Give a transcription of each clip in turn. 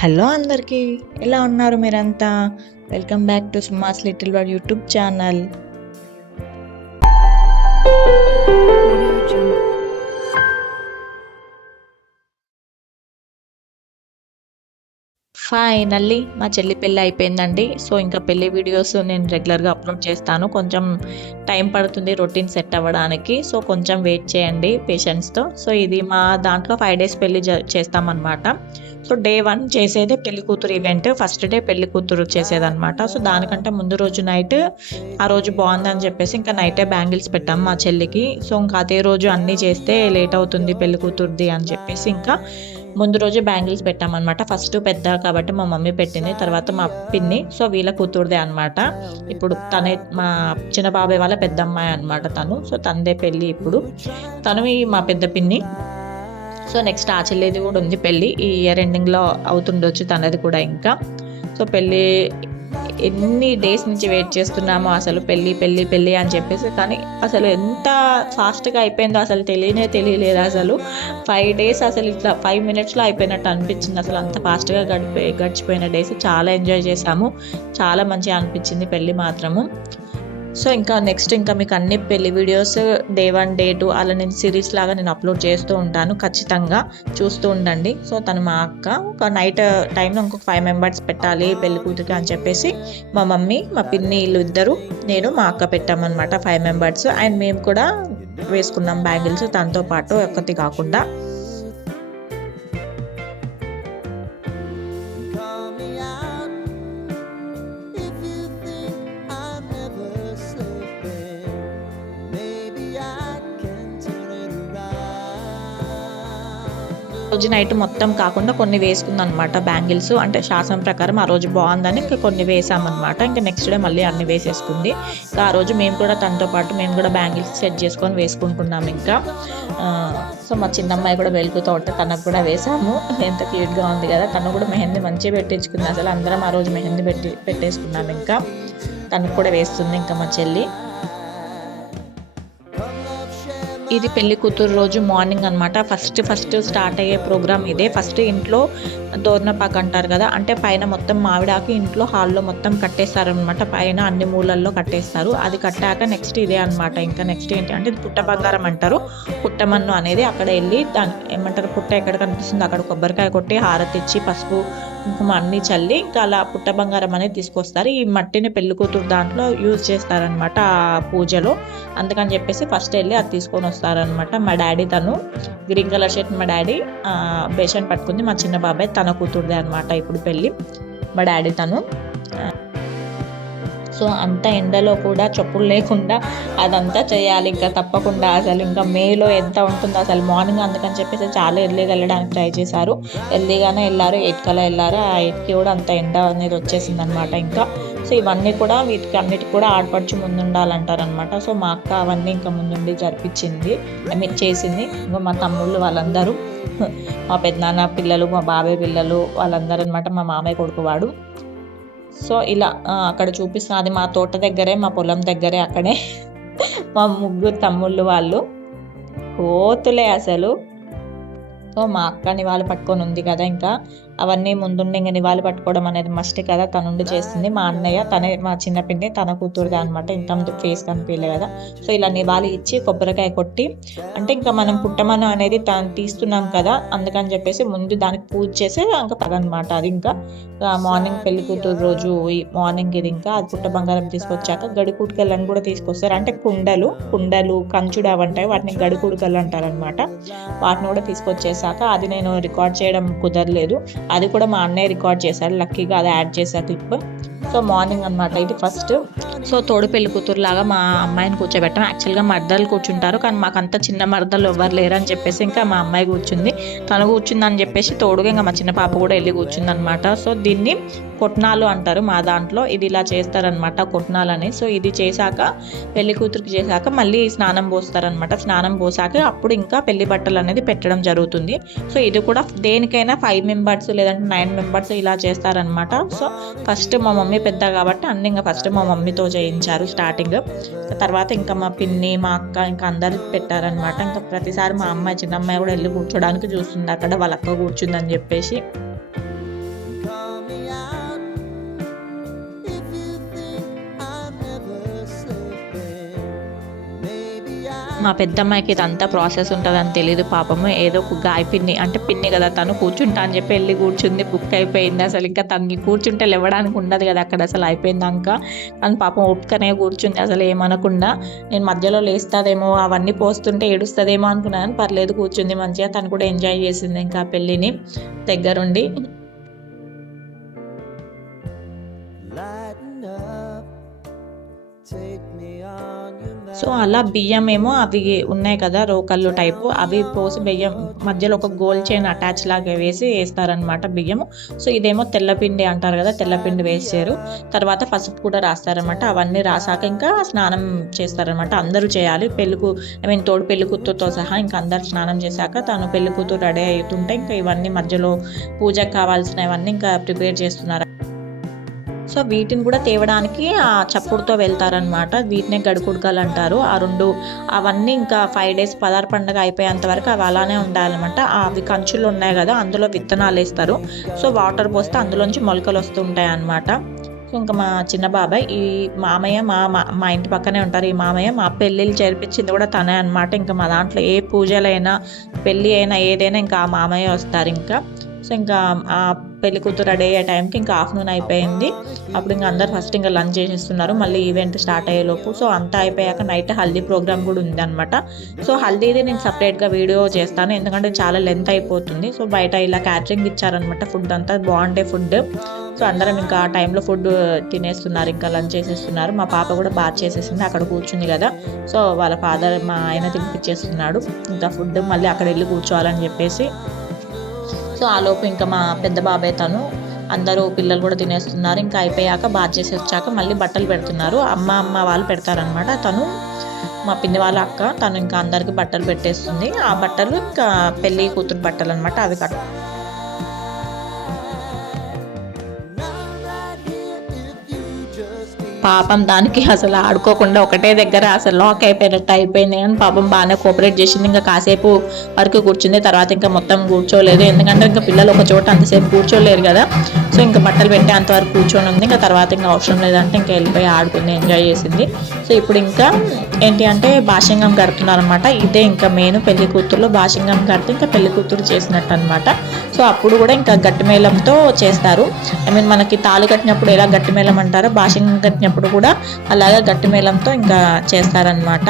Hello అందరికీ, ఎలా ఉన్నారు మీరంతా? Welcome back to సుమాస్ little world YouTube channel. Finally మా చెల్లి పెళ్ళి అయిపోయిందండి. సో ఇంకా పెళ్ళి వీడియోస్ నేను రెగ్యులర్గా అప్లోడ్ చేస్తాను. కొంచెం టైం పడుతుంది రొటీన్ సెట్ అవ్వడానికి. సో కొంచెం వెయిట్ చేయండి పేషెన్స్తో. సో ఇది మా దాంట్లో 5 days పెళ్ళి చేస్తామన్నమాట. సో డే 1 చేసేదే పెళ్లి కూతురు ఈవెంట్. ఫస్ట్ డే పెళ్లి కూతురు చేసేదన్నమాట. సో దానికంటే ముందు రోజు నైట్ ఆ రోజు బాగుందని చెప్పేసి ఇంకా నైటే బ్యాంగిల్స్ పెట్టాము మా చెల్లికి. సో ఇంకా అదే రోజు అన్నీ చేస్తే లేట్ అవుతుంది పెళ్లి కూతురుది అని చెప్పేసి ఇంకా ముందు రోజే బ్యాంగిల్స్ పెట్టామన్నమాట. ఫస్ట్ పెద్ద కాబట్టి మా మమ్మీ పెట్టింది, తర్వాత మా పిన్ని. సో వీళ్ళ కూతురుదే అనమాట. ఇప్పుడు తనే మా చిన్న బాబాయ్ వాళ్ళ పెద్ద అమ్మాయి అనమాట తను. సో తనదే పెళ్ళి ఇప్పుడు. తను మా పెద్ద పిన్ని. సో నెక్స్ట్ ఆ చెల్లిది కూడా ఉంది పెళ్ళి. ఈ ఇయర్ ఎండింగ్లో అవుతుండొచ్చు తనది కూడా ఇంకా. సో పెళ్ళి ఎన్ని డేస్ నుంచి వెయిట్ చేస్తున్నామో అసలు పెళ్ళి పెళ్ళి పెళ్ళి అని చెప్పేసి. కానీ అసలు ఎంత ఫాస్ట్గా అయిపోయిందో అసలు తెలియలేదు అసలు. 5 days అసలు ఇట్లా 5 minutesలో అయిపోయినట్టు అనిపించింది. అసలు అంత ఫాస్ట్గా గడిచిపోయిన డేస్. చాలా ఎంజాయ్ చేసాము, చాలా మంచిగా అనిపించింది పెళ్ళి మాత్రము. సో ఇంకా నెక్స్ట్ ఇంకా మీకు అన్ని పెళ్లి వీడియోస్ డే 1 డే 2 అలా నేను సిరీస్ లాగా నేను అప్లోడ్ చేస్తూ ఉంటాను, ఖచ్చితంగా చూస్తూ ఉండండి. సో తను మా అక్క. ఒక నైట్ టైంలో ఇంకొక 5 members పెట్టాలి పెళ్లి కూతురికి అని చెప్పేసి మా మమ్మీ, మా పిన్ని వీళ్ళు ఇద్దరు, నేను మా అక్క పెట్టామన్నమాట 5 members. అండ్ మేము కూడా వేసుకున్నాం బ్యాంగిల్స్ తనతో పాటు, ఒక్కటి కాకుండా. రోజు నైట్ మొత్తం కాకుండా కొన్ని వేసుకుంది అనమాట బ్యాంగిల్స్. అంటే శాసనం ప్రకారం ఆ రోజు బాగుందని ఇంకా కొన్ని వేసామన్నమాట. ఇంకా నెక్స్ట్ డే మళ్ళీ అన్ని వేసేసుకుంది. ఇంకా ఆ రోజు మేము కూడా తనతో పాటు మేము కూడా బ్యాంగిల్స్ సెట్ చేసుకొని వేసుకుంటున్నాం ఇంకా. సో మా చిన్నమ్మాయి కూడా వెలుగుతూ ఉంటే తనకు కూడా వేసాము. ఎంత క్యూట్గా ఉంది కదా. తను కూడా మెహందీ మంచిగా పెట్టించుకుంది. అసలు అందరం ఆ రోజు మెహందీ పెట్టేసుకున్నాం ఇంకా. తనకు కూడా వేస్తుంది ఇంకా మా చెల్లి. ఇది పెళ్లి కూతురు రోజు మార్నింగ్ అనమాట. ఫస్ట్ స్టార్ట్ అయ్యే ప్రోగ్రామ్ ఇదే. ఫస్ట్ ఇంట్లో దోర్నపాకు అంటారు కదా, అంటే పైన మొత్తం మామిడాకి ఇంట్లో హాల్లో మొత్తం కట్టేస్తారనమాట. పైన అన్ని మూలల్లో కట్టేస్తారు. అది కట్టాక నెక్స్ట్ ఇదే అనమాట. ఇంకా నెక్స్ట్ ఏంటి అంటే పుట్ట బంగారం అంటారు. పుట్టమన్ను అనేది అక్కడ వెళ్ళి దాని ఏమంటారు, పుట్ట ఎక్కడ కనిపిస్తుంది అక్కడ కొబ్బరికాయ కొట్టి హారతి ఇచ్చి పసుపు కుంకుమ అన్నీ చల్లి ఇంకా అలా పుట్ట బంగారం అనేది తీసుకొస్తారు. ఈ మట్టిని పెళ్లి కూతురు దాంట్లో యూజ్ చేస్తారనమాట ఆ పూజలో. అందుకని చెప్పేసి ఫస్ట్ వెళ్ళి అది తీసుకొని వస్తారనమాట. మా డాడీ తను గ్రీన్ కలర్ షర్ట్, మా డాడీ బేషన్ పట్టుకుంది. మా చిన్న బాబాయ్ తన కూతురుదే అనమాట ఇప్పుడు పెళ్ళి. మా డాడీ తను. సో అంత ఎండలో కూడా చెప్పులు లేకుండా అదంతా చేయాలి ఇంకా తప్పకుండా. అసలు ఇంకా మేలో ఎంత ఉంటుందో అసలు మార్నింగ్. అందుకని చెప్పేసి చాలా ఎర్లీగా వెళ్ళడానికి ట్రై చేశారు. ఎర్లీగానే వెళ్ళారు, 8 కల్లా వెళ్ళారు. ఆ 8కి కూడా అంత ఎండ అనేది వచ్చేసింది అనమాట ఇంకా. సో ఇవన్నీ కూడా వీటికి అన్నిటికి కూడా ఆడపడుచు ముందు ఉండాలంటారనమాట. సో మా అక్క అవన్నీ ఇంకా ముందుండి జరిపించింది, చేసింది. ఇంకా మా తమ్ముళ్ళు వాళ్ళందరూ, మా పెద్దనాన్న పిల్లలు, మా బాబాయ్ పిల్లలు వాళ్ళందరూ అనమాట. మా మామయ్య కొడుకు వాడు. సో ఇలా అక్కడ చూపిస్తున్న అది మా తోట దగ్గరే, మా పొలం దగ్గరే, అక్కడే మా ముగ్గురు తమ్ముళ్ళు వాళ్ళు కోతులే అసలు. సో మా అక్క నివాళి పట్టుకొని ఉంది కదా, ఇంకా అవన్నీ ముందుండి ఇంకా నివాళి పట్టుకోవడం అనేది మస్ట్ కదా, తనుండి చేస్తుంది. మా అన్నయ్య తనే, మా చిన్న పిన్ని తన కూతురుగా అనమాట. ఇంత ముందు ఫేస్ కనిపించలే కదా. సో ఇలా నివాళి ఇచ్చి కొబ్బరికాయ కొట్టి, అంటే ఇంకా మనం పుట్టమన్ను అనేది తీస్తున్నాం కదా, అందుకని చెప్పేసి ముందు దానికి పూజ చేసి ఇంకా పగనమాట. అది ఇంకా మార్నింగ్ పెళ్లి కూతురు రోజు మార్నింగ్ ఇది ఇంకా అది పుట్ట బంగారం తీసుకొచ్చాక గడికూడుకల్లని కూడా తీసుకొస్తారు. అంటే కుండలు కంచుడు అవంటాయి, వాటిని గడికూడుకలు అంటారనమాట. వాటిని కూడా తీసుకొచ్చేసాక అది నేను రికార్డ్ చేయడం కుదరలేదు. అది కూడా మా అన్నయ్య రికార్డ్ చేశాడు. లక్కీగా అది యాడ్ చేశా క్లిప్. సో మార్నింగ్ అనమాట ఇది ఫస్ట్. సో తోడు పెళ్లి కూతురు లాగా మా అమ్మాయిని కూర్చోబెట్టాం. యాక్చువల్గా మర్దలు కూర్చుంటారు, కానీ మాకు అంత చిన్న మర్దలు ఎవరు లేరని చెప్పేసి ఇంకా మా అమ్మాయి కూర్చుంది. తను కూర్చుందని చెప్పేసి తోడుగా ఇంకా మా చిన్న పాప కూడా వెళ్ళి కూర్చుంది అనమాట. సో దీన్ని కొట్నాలు అంటారు మా దాంట్లో. ఇది ఇలా చేస్తారనమాట కొట్నాలని. సో ఇది చేశాక పెళ్లి కూతురికి చేశాక మళ్ళీ స్నానం పోస్తారనమాట. స్నానం పోసాక అప్పుడు ఇంకా పెళ్లి బట్టలు అనేది పెట్టడం జరుగుతుంది. సో ఇది కూడా దేనికైనా 5 members లేదంటే 9 members ఇలా చేస్తారనమాట. సో ఫస్ట్ మా మమ్మీ పెద్ద కాబట్టి అన్ని ఇంకా ఫస్ట్ మా మమ్మీతో చేయించారు స్టార్టింగ్. తర్వాత ఇంకా మా పిన్ని, మా అక్క ఇంకా అందరు పెట్టారనమాట. ఇంకా ప్రతిసారి మా అమ్మాయి, చిన్న అమ్మాయి కూడా వెళ్ళి కూర్చోడానికి చూస్తుంది అక్కడ, వాళ్ళ అక్క కూర్చుందని చెప్పేసి. మా పెద్దమ్మాయికి ఇదంతా ప్రాసెస్ ఉంటుందని తెలియదు పాపము. ఏదో గాయ పిన్ని అంటే పిన్ని కదా, తను కూర్చుంటా అని చెప్పి వెళ్ళి కూర్చుంది. బుక్ అయిపోయింది. అసలు ఇంకా తనకి కూర్చుంటే లేవడానికి ఉండదు కదా అక్కడ, అసలు అయిపోయిందాక. కానీ పాపం ఒప్పుకనే కూర్చుంది అసలు ఏమనకుండా. నేను మధ్యలో లేస్తుందేమో, అవన్నీ పోస్తుంటే ఏడుస్తుందేమో అనుకున్నాను, పర్లేదు కూర్చుంది మంచిగా. తను కూడా ఎంజాయ్ చేసింది ఇంకా పెళ్ళిని దగ్గరుండి. సో అలా బియ్యం ఏమో అవి ఉన్నాయి కదా రోకళ్ళు టైపు, అవి పోసి బియ్యం మధ్యలో ఒక గోల్ చైన్ అటాచ్ లాగా వేస్తారనమాట బియ్యం. సో ఇదేమో తెల్లపిండి అంటారు కదా, తెల్లపిండి వేసారు. తర్వాత పసుపు కూడా రాస్తారనమాట. అవన్నీ రాసాక ఇంకా స్నానం చేస్తారనమాట. అందరూ చేయాలి, తోడు పెళ్లి కూతురుతో సహా ఇంకా అందరు స్నానం చేశాక తను పెళ్లి కూతురు రెడీ అవుతుంటే ఇంకా ఇవన్నీ మధ్యలో పూజకు కావాల్సినవన్నీ ఇంకా ప్రిపేర్ చేస్తున్నారు. సో వీటిని కూడా తేవడానికి ఆ చప్పుడుతో వెళ్తారనమాట. వీటినే గడుకుడుకలు అంటారు. అవన్నీ ఇంకా 5 days పదార్ పండుగ అయిపోయేంత వరకు అవి అలానే ఉండాలన్నమాట. అవి కంచులు ఉన్నాయి కదా, అందులో విత్తనాలు వేస్తారు. సో వాటర్ పోస్తే అందులోంచి మొలకలు వస్తుంటాయి అన్నమాట. సో ఇంకా మా చిన్న బాబాయ్, ఈ మామయ్య మా ఇంటి పక్కనే ఉంటారు. ఈ మామయ్య మా పెళ్ళిళ్ళు చేర్పించింది కూడా తనే అనమాట. ఇంకా మా దాంట్లో ఏ పూజలైనా పెళ్ళి అయినా ఏదైనా ఇంకా ఆ మామయ్య వస్తారు ఇంకా. సో ఇంకా ఆ పెళ్లి కూతురు రెడీ అయ్యే టైంకి ఇంకా ఆఫ్టర్నూన్ అయిపోయింది. అప్పుడు ఇంకా అందరు ఫస్ట్ ఇంకా లంచ్ చేసేస్తున్నారు, మళ్ళీ ఈవెంట్ స్టార్ట్ అయ్యేలోపు. సో అంతా అయిపోయాక నైట్ హల్దీ ప్రోగ్రామ్ కూడా ఉంది అనమాట. సో హల్దీది నేను సపరేట్గా వీడియో చేస్తాను, ఎందుకంటే చాలా లెంత్ అయిపోతుంది. సో బయట ఇలా క్యాటరింగ్ ఇచ్చారనమాట, ఫుడ్ అంతా బాగుండే ఫుడ్. సో అందరం ఇంకా ఆ టైంలో ఫుడ్ తినేస్తున్నారు, ఇంకా లంచ్ చేసేస్తున్నారు. మా పాప కూడా బాగా చేసేసింది, అక్కడ కూర్చుంది కదా. సో వాళ్ళ ఫాదర్ మా ఆయన తినిపించేస్తున్నాడు ఇంకా ఫుడ్, మళ్ళీ అక్కడ వెళ్ళి కూర్చోవాలని చెప్పేసి. సో ఆలోపు ఇంకా మా పెద్ద బాబాయ్ తను అందరూ పిల్లలు కూడా తినేస్తున్నారు. ఇంకా అయిపోయాక బాగా చేసి వచ్చాక మళ్ళీ బట్టలు పెడుతున్నారు. అమ్మ వాళ్ళు పెడతారనమాట. తను మా పిన్ని వాళ్ళ అక్క, తను ఇంకా అందరికి బట్టలు పెట్టేస్తుంది. ఆ బట్టలు ఇంకా పెళ్లి కూతురు బట్టలు అనమాట, అవి పాపం దానికి అసలు ఆడుకోకుండా ఒకటే దగ్గర అసలు లాక్ అయిపోయినట్టు అయిపోయింది. కానీ పాపం బాగానే కోఆపరేట్ చేసింది. ఇంకా కాసేపు వరకు కూర్చుంది, తర్వాత ఇంకా మొత్తం కూర్చోలేదు, ఎందుకంటే ఇంకా పిల్లలు ఒక చోట అంతసేపు కూర్చోలేరు కదా. సో ఇంకా బట్టలు పెట్టే అంతవరకు కూర్చొని ఉంది. ఇంకా తర్వాత ఇంకా అవసరం లేదంటే ఇంకా వెళ్ళిపోయి ఆడుకుంది, ఎంజాయ్ చేసింది. సో ఇప్పుడు ఇంకా ఏంటి అంటే బాషింగం కడుతున్నారు అనమాట. ఇదే ఇంకా మెయిన్, పెళ్లి కూతురులో బాషింగం కడితే ఇంకా పెళ్లి కూతురు చేసినట్టు అనమాట. సో అప్పుడు కూడా ఇంకా గట్టి మేళంతో చేస్తారు. మనకి తాళి కట్టినప్పుడు ఎలా గట్టి మేళం అంటారో, బాషింగం కట్టినప్పుడు కూడా అలాగా గట్టి మేళంతో ఇంకా చేస్తారనమాట.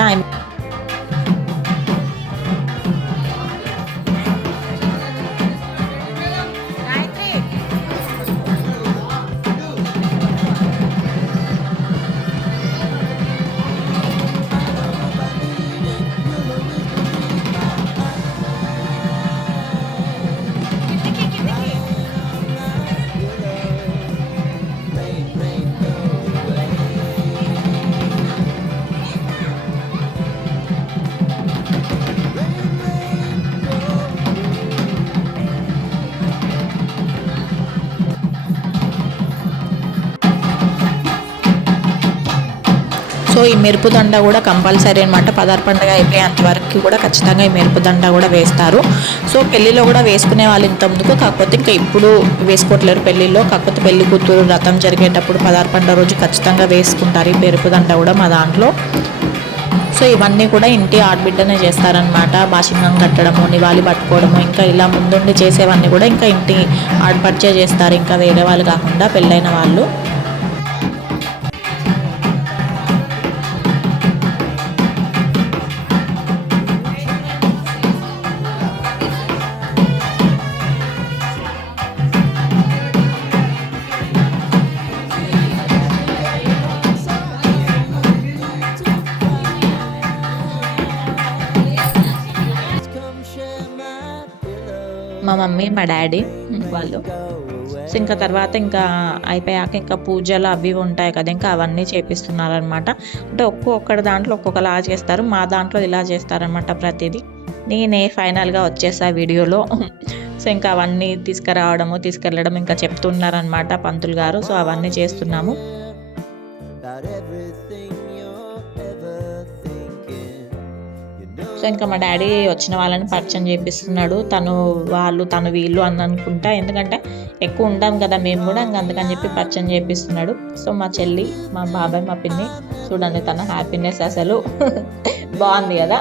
సో ఈ మెరుపు దండ కూడా కంపల్సరీ అనమాట. పదార్ పండుగ అయిపోయేంత వరకు కూడా ఖచ్చితంగా ఈ మెరుపు దండ కూడా వేస్తారు. సో పెళ్లిలో కూడా వేసుకునే వాళ్ళు ఇంత ముందుకు, కాకపోతే ఇంకా ఇప్పుడు వేసుకోవట్లేరు పెళ్లిలో. కాకపోతే పెళ్లి కూతురు రథం జరిగేటప్పుడు పదార్ పండుగ రోజు ఖచ్చితంగా వేసుకుంటారు ఈ మెరుపు దండ కూడా మా దాంట్లో. సో ఇవన్నీ కూడా ఇంటి ఆడబిడ్డనే చేస్తారనమాట. బాషింగం కట్టడము, నివాళి పట్టుకోవడము, ఇంకా ఇలా ముందుండి చేసేవన్నీ కూడా ఇంకా ఇంటి ఆడపడిచే చేస్తారు, ఇంకా వేరే వాళ్ళు కాకుండా పెళ్ళైన వాళ్ళు. మా మమ్మీ మా డాడీ వాళ్ళు. సో ఇంకా తర్వాత ఇంకా అయిపోయాక ఇంకా పూజలు అవి ఉంటాయి కదా, ఇంకా అవన్నీ చేపిస్తున్నారనమాట. అంటే ఒక్కొక్కటి దాంట్లో ఒక్కొక్కలా చేస్తారు, మా దాంట్లో ఇలా చేస్తారనమాట ప్రతిదీ. నేనే ఫైనల్గా వచ్చేసా వీడియోలో. సో ఇంకా అవన్నీ తీసుకెళ్ళడం ఇంకా చెప్తున్నారనమాట పంతులు గారు. సో అవన్నీ చేస్తున్నాము. సో ఇంకా మా డాడీ వచ్చిన వాళ్ళని పరిచయం చేపిస్తున్నాడు. తను వీళ్ళు అని అనుకుంటా, ఎందుకంటే ఎక్కువ ఉంటాం కదా మేము కూడా, ఇంకా అందుకని చెప్పి పరిచయం చేపిస్తున్నాడు. సో మా చెల్లి, మా బాబాయ్, మా పిన్ని చూడండి తన హ్యాపీనెస్ అసలు బాగుంది కదా.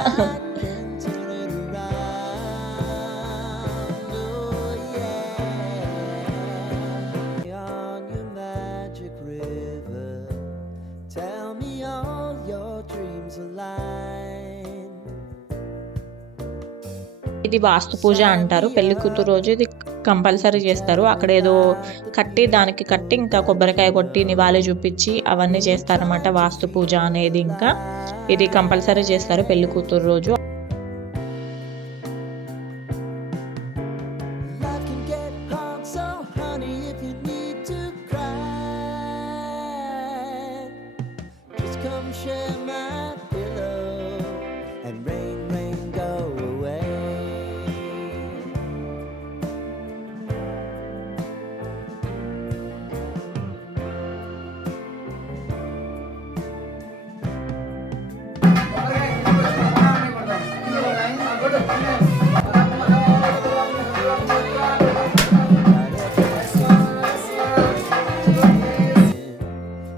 ఇది వాస్తు పూజ అంటారు. పెళ్లి కూతురు రోజు ఇది కంపల్సరీ చేస్తారు. అక్కడ ఏదో దానికి కట్టి ఇంకా కొబ్బరికాయ కొట్టి నివాళి చూపించి అవన్నీ చేస్తారన్నమాట. వాస్తు పూజ అనేది ఇంకా ఇది కంపల్సరీ చేస్తారు పెళ్లి కూతురు రోజు.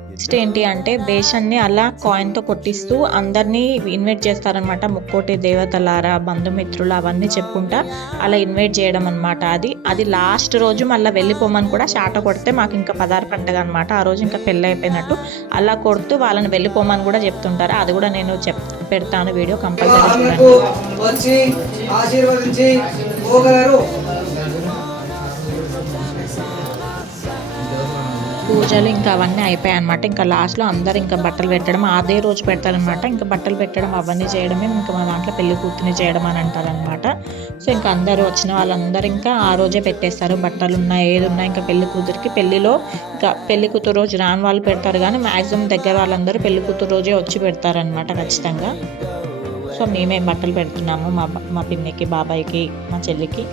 నెక్స్ట్ ఏంటి అంటే బేషన్ని అలా కాయిన్తో కొట్టిస్తూ అందరినీ ఇన్వైట్ చేస్తారనమాట. ముక్కోటి దేవతలారా, బంధుమిత్రులు అవన్నీ చెప్పుకుంటా అలా ఇన్వైట్ చేయడం అనమాట. అది లాస్ట్ రోజు మళ్ళీ వెళ్ళిపోమని కూడా చాట కొడితే మాకు ఇంకా పదార్ పండుగ అనమాట. ఆ రోజు ఇంకా పెళ్ళి అయిపోయినట్టు అలా కొడుతూ వాళ్ళని వెళ్ళిపోమని కూడా చెప్తుంటారు. అది కూడా నేను పెడతాను వీడియో, కంపల్సరీ చూడండి. పూజలు ఇంకా అవన్నీ అయిపోయాయి అనమాట. ఇంకా లాస్ట్లో అందరు ఇంకా బట్టలు పెట్టడం అదే రోజు పెడతారనమాట. ఇంకా బట్టలు పెట్టడం అవన్నీ చేయడమే ఇంకా మా దాంట్లో పెళ్లి కూతుర్ని చేయడం అని అంటారనమాట. సో ఇంకా అందరూ వచ్చిన వాళ్ళందరూ ఇంకా ఆ రోజే పెట్టేస్తారు. బట్టలు ఉన్నా ఏది ఉన్నా ఇంకా పెళ్లి కూతురికి పెళ్లిలో ఇంకా పెళ్లి కూతురు రోజు రాని వాళ్ళు పెడతారు, కానీ మ్యాక్సిమం దగ్గర వాళ్ళందరూ పెళ్లి కూతురు రోజే వచ్చి పెడతారనమాట ఖచ్చితంగా. సో మేమే బట్టలు పెడుతున్నాము మా పిన్నికి, బాబాయ్కి, మా చెల్లికి.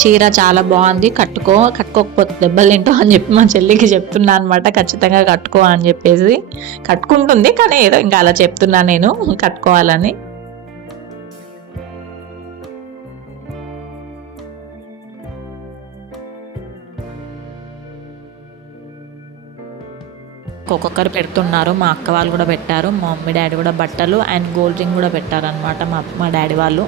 చీర చాలా బాగుంది, కట్టుకోకపోతే దెబ్బలు తింటో అని చెప్పి మా చెల్లికి చెప్తున్నా అనమాట. ఖచ్చితంగా కట్టుకో అని చెప్పేసి. కట్టుకుంటుంది, కానీ ఏదో ఇంకా అలా చెప్తున్నా నేను కట్టుకోవాలని. ఒక్కొక్కరు పెడుతున్నారు. మా అక్క వాళ్ళు కూడా పెట్టారు, మా మమ్మీ డాడీ కూడా బట్టలు అండ్ గోల్డ్ రింగ్ కూడా పెట్టారనమాట మా డాడీ వాళ్ళు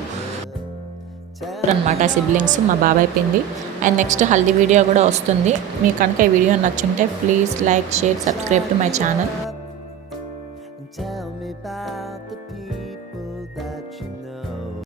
అనమాట. సిబ్లింగ్స్, మా బాబాయ్ పిండి. అండ్ నెక్స్ట్ హల్దీ వీడియో కూడా వస్తుంది. మీకు కనుక ఈ వీడియో నచ్చుంటే please like, share, subscribe to my channel.